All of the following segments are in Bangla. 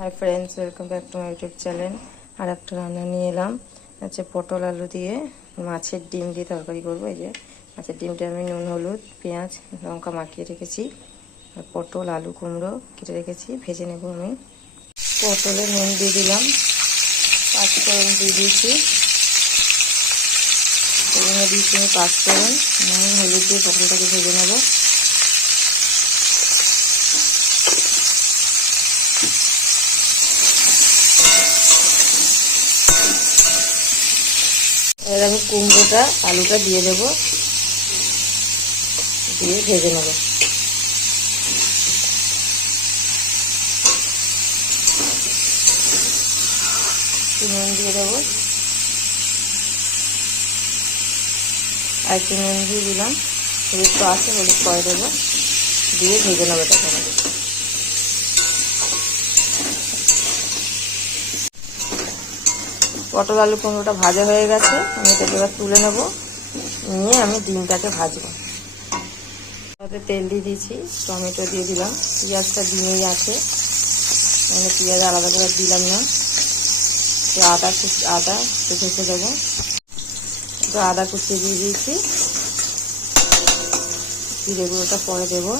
High friends, welcome back to my YouTube channel. আর একটা রান্না নিয়ে এলাম, হচ্ছে পটল আলু দিয়ে মাছের ডিম দিয়ে তরকারি করবো। এই যে মাছের ডিমটা আমি নুন হলুদ পেঁয়াজ লঙ্কা মাখিয়ে রেখেছি, আর পটল আলু কুমড়ো কেটে রেখেছি, ভেজে নেব আমি। পটলে নুন দিয়ে দিলাম, পাঁচফোড়ন দিয়ে দিয়েছি, সেগুলো দিয়েছি আমি পাঁচফোড়ন, নুন হলুদ দিয়ে পটলটাকে ভেজে নেব। এবার আমি কুমড়োটা আলুটা দিয়ে দেব, দিয়ে ভেজে নেব। নুন দিয়ে দেবো, আর একটু নুন দিয়ে দিলাম, হলুদ তো আছে, হলুদ পরে দেবো, দিয়ে ভেজে নেবো এটাকে। পটল আলু কুমড়োটা ভাজা হয়ে গেছে, আমি এটাকে এবার তুলে নেব, নিয়ে আমি ডিমটাকে ভাজবো। তাতে তেল দিয়ে দিয়েছি, টমেটো দিয়ে দিলাম, পেঁয়াজটা ডিমেই আছে, মানে পেঁয়াজ আলাদা করে দিলাম না। আদা ভেজে দেবো, তো আদা কুচিয়ে দিয়ে দিয়েছি, জিরে গুঁড়োটা পরে দেবো।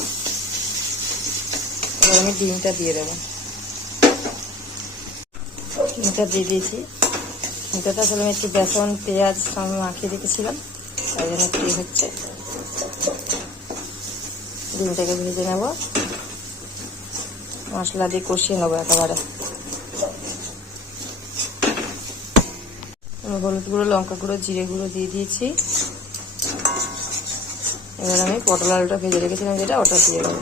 এবার আমি ডিমটা দিয়ে দেবো, ডিমটা দিয়ে দিয়েছি। ডিমটা আসলে আমি একটু বেসন পেঁয়াজ আমি মাখিয়ে রেখেছিলাম, তাই জন্য একটু হচ্ছে। ডিমটাকে ভেজে নেব, মশলা দিয়ে কষিয়ে নেবো একেবারে। হলুদ গুঁড়ো লঙ্কা গুঁড়ো জিরে গুঁড়ো দিয়ে দিয়েছি। এবার আমি পটল আলুটা ভেজে রেখেছিলাম যেটা, ওটা দিয়ে দেবো।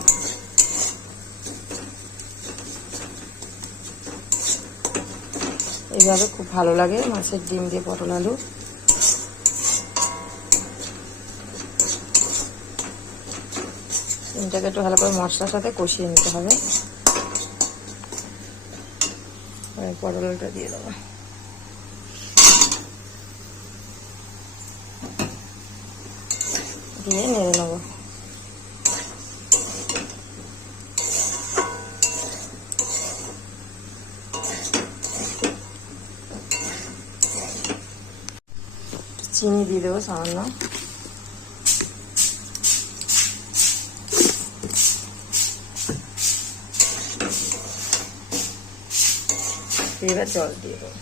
এইভাবে খুব ভালো লাগে মাছের ডিম দিয়ে পটল আলু। ডিমটাকে একটু ভালো করে মশলার সাথে কষিয়ে নিতে হবে। পটল আলুটা দিয়ে দেবো, দিয়ে নেড়ে নেবো। চিনি দিয়ে দেবো সামান্য, এবার জল দিয়ে দেবো।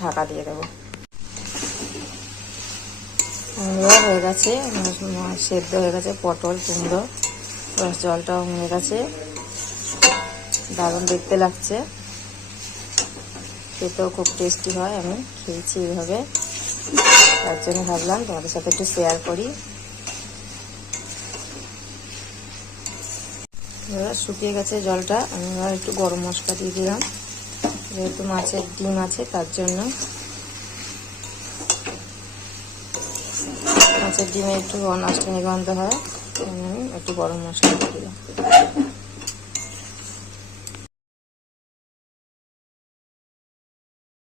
ঢাকা দিয়ে দেবো। হয়ে গেছে, সেদ্ধ হয়ে গেছে পটল কুমড়ো, জলটাও হয়ে গেছে, দারুণ দেখতে লাগছে, খেতেও খুব টেস্টি হয়। আমি খেয়েছি এইভাবে, তার জন্য ভাবলাম তোমাদের সাথে একটু শেয়ার করি। এবার শুকিয়ে গেছে জলটা, আমি এবার একটু গরম মশলা দিয়ে দিলাম, যেহেতু মাছের ডিম আছে তার জন্য। মাছের ডিমে একটু অনাষ্টমী গন্ধ হয়, আমি একটু গরম মশলা দিয়ে দিলাম।